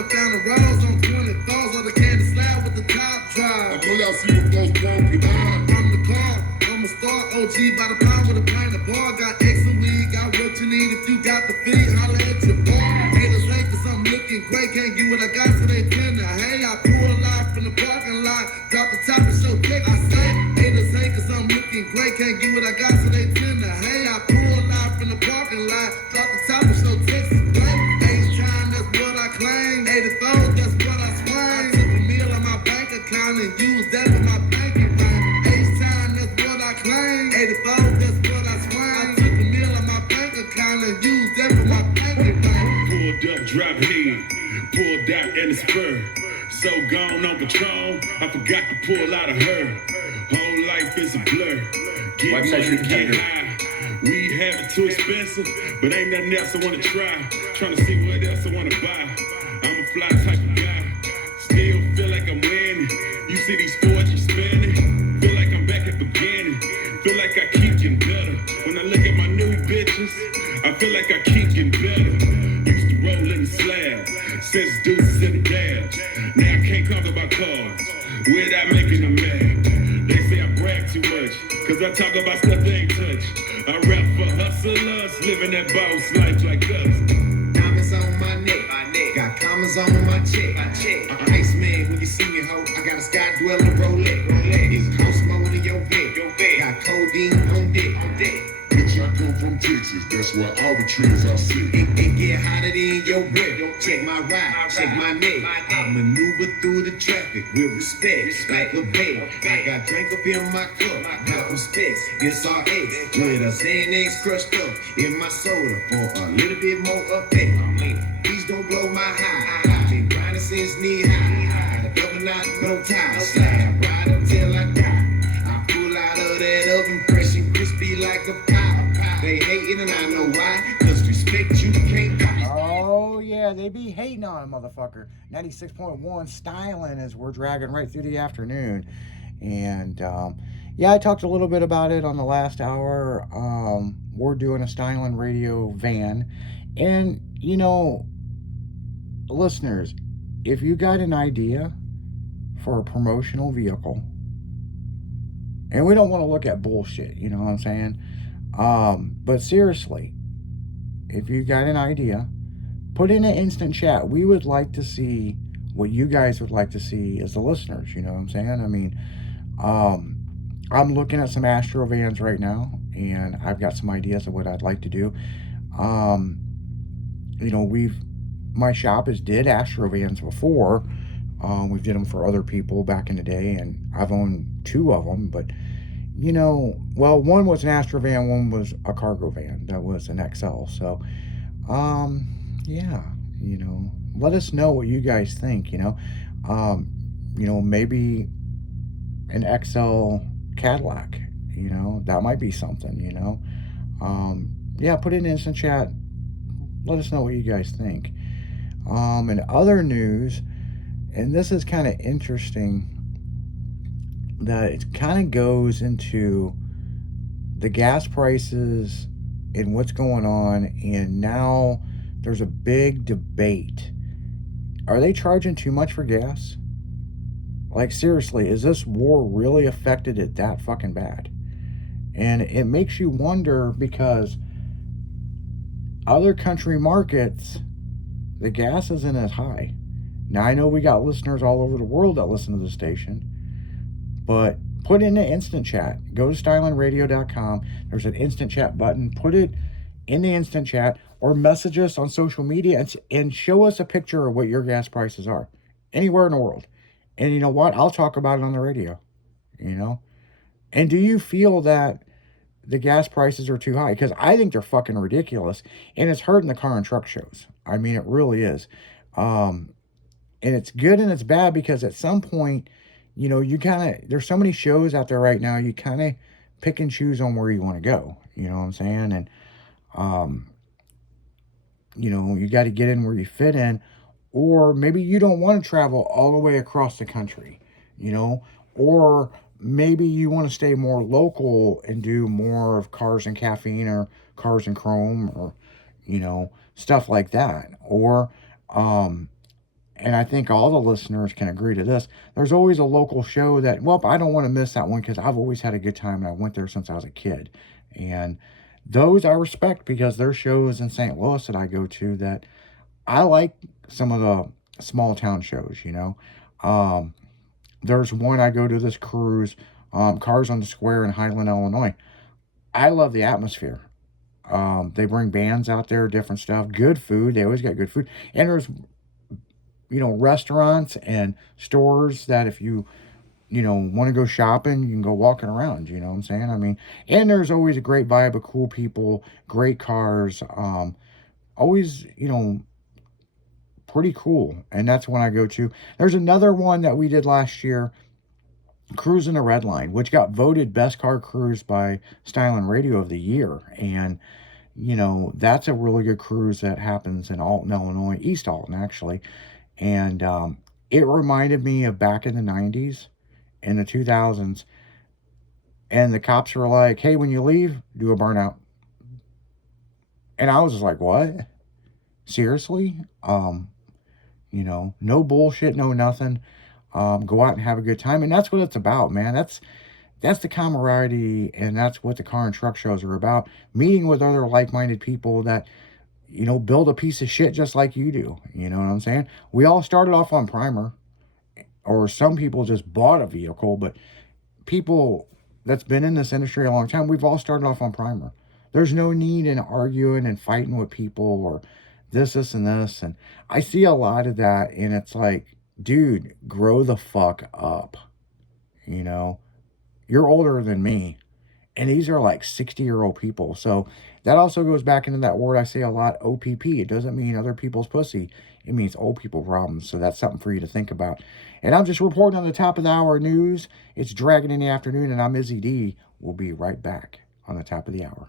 a fountain rose on 24s or the candy slab with the top drive. I know y'all see what those broke behind. I'm the car, I'm a star, OG by the pound with a pint of bar. Got X and weed, got what you need if you got the feed, holla at your bar. Haters hate cause I'm looking great, can't get what I got so they tend to hate. I pull a lot from the parking lot, drop the top and show kick. I say, haters hate cause I'm looking great, can't get what I got so they tend to hate. I pull a lot from the parking lot, drop the top and show Texas play. Ain't trying, that's what I claim. 84, that's what I swing. I took a meal on my bank account and used that for my banking thing. H-time, that's what I claim. 84, that's what I swing. I took a meal on my bank account and used that for my banking thing. Pulled up, dropped head, pulled out in the spur. So gone on Patron, I forgot to pull out of her. Whole life is a blur. Get money, get high. Weed habit too expensive, but ain't nothing else I wanna try. Trying to see what else I wanna buy. I'm a fly type of guy. Still feel like I'm winning. You see these 4G spinning. Feel like I'm back at the beginning. Feel like I keep getting better. When I look at my new bitches, I feel like I keep getting better. Used to roll in the slabs, since deuces in the dash. Now I can't talk about cars without making them mad. They say I brag too much, cause I talk about stuff they ain't touch. I rap for hustlers, living that boss life like us. Diamonds on my neck, got commas on my check. Ice man, when you see me, ho, I got a sky dweller Rolex. It's house mode in your bed. Got codeine on deck. Bitch, I come from Texas, that's why all the trees are sick. It get hotter than your breath. Check my ride, check my neck. I maneuver through the traffic with respect, like a babe. I got drink up in my cup, got some specs. It's RX with a Xanax crushed up in my soda for a little bit more effect. Please don't blow my high. Been grinding since knee high. Double knot, no tie. Slab ride until I die. I pull out of that oven, fresh and crispy like a pie. They hating and I know why, cause respect you can't buy. Oh yeah, they be hating on a motherfucker. 96.1 styling as we're dragging right through the afternoon. And yeah, I talked a little bit about it on the last hour. We're doing a styling radio van. And you know, listeners, if you got an idea for a promotional vehicle, and we don't want to look at bullshit, you know what I'm saying? But seriously, if you got an idea, put in an instant chat. We would like to see what you guys would like to see as the listeners, you know what I'm saying? I mean, I'm looking at some Astro vans right now, and I've got some ideas of what I'd like to do. You know, my shop has did Astro vans before. We've did them for other people back in the day, and I've owned 2 of them, but you know, well, one was an Astro van, one was a cargo van. That was an XL. So, yeah, you know, let us know what you guys think, you know. You know, maybe an XL Cadillac, you know, that might be something, you know. Yeah, put it in instant chat. Let us know what you guys think. In other news, and this is kind of interesting, that it kind of goes into the gas prices and what's going on, and now there's a big debate. Are they charging too much for gas? Like, seriously, is this war really affected it that fucking bad? And it makes you wonder, because other country markets, the gas isn't as high. Now, I know we got listeners all over the world that listen to the station, but put in the instant chat. Go to stylingradio.com. There's an instant chat button. Put it in the instant chat, or message us on social media and show us a picture of what your gas prices are anywhere in the world. And you know what? I'll talk about it on the radio, you know? And do you feel that the gas prices are too high? Because I think they're fucking ridiculous, and it's hurting the car and truck shows. I mean, it really is. And it's good and it's bad, because at some point, you know, you kind of, there's so many shows out there right now, you kind of pick and choose on where you want to go. You know what I'm saying? And, you know, you got to get in where you fit in, or maybe you don't want to travel all the way across the country, you know, or maybe you want to stay more local and do more of Cars and Caffeine or Cars and Chrome, or, you know, stuff like that. Or, and I think all the listeners can agree to this, there's always a local show that, well, I don't want to miss that one because I've always had a good time and I went there since I was a kid. And those I respect because there's shows in St. Louis that I go to that I like some of the small town shows, you know. There's one I go to, this cruise, Cars on the Square in Highland, Illinois. I love the atmosphere. They bring bands out there, different stuff, good food. They always got good food. And there's, restaurants and stores that if you want to go shopping, you can go walking around, you know what I'm saying? I mean, and there's always a great vibe of cool people, great cars, always, pretty cool. And that's one I go to. There's another one that we did last year, Cruising the Red Line, which got voted best car cruise by Style and Radio of the Year. And, that's a really good cruise that happens in Alton, Illinois, East Alton, actually. And it reminded me of back in the 90s, in the 2000s. And the cops were like, hey, when you leave, do a burnout. And I was just like, what? Seriously? No bullshit, no nothing. Go out and have a good time. And that's what it's about, man. That's the camaraderie, and that's what the car and truck shows are about. Meeting with other like-minded people that, build a piece of shit just like you do. You know what I'm saying? We all started off on primer, or some people just bought a vehicle, but people that's been in this industry a long time, we've all started off on primer. There's no need in arguing and fighting with people or this, and this. And I see a lot of that, and it's like, dude, grow the fuck up. You're older than me, and these are like 60-year-old people. So that also goes back into that word I say a lot, OPP. It doesn't mean other people's pussy. It means old people problems. So that's something for you to think about. And I'm just reporting on the top of the hour news. It's Dragon in the Afternoon, and I'm Izzy D. We'll be right back on the top of the hour.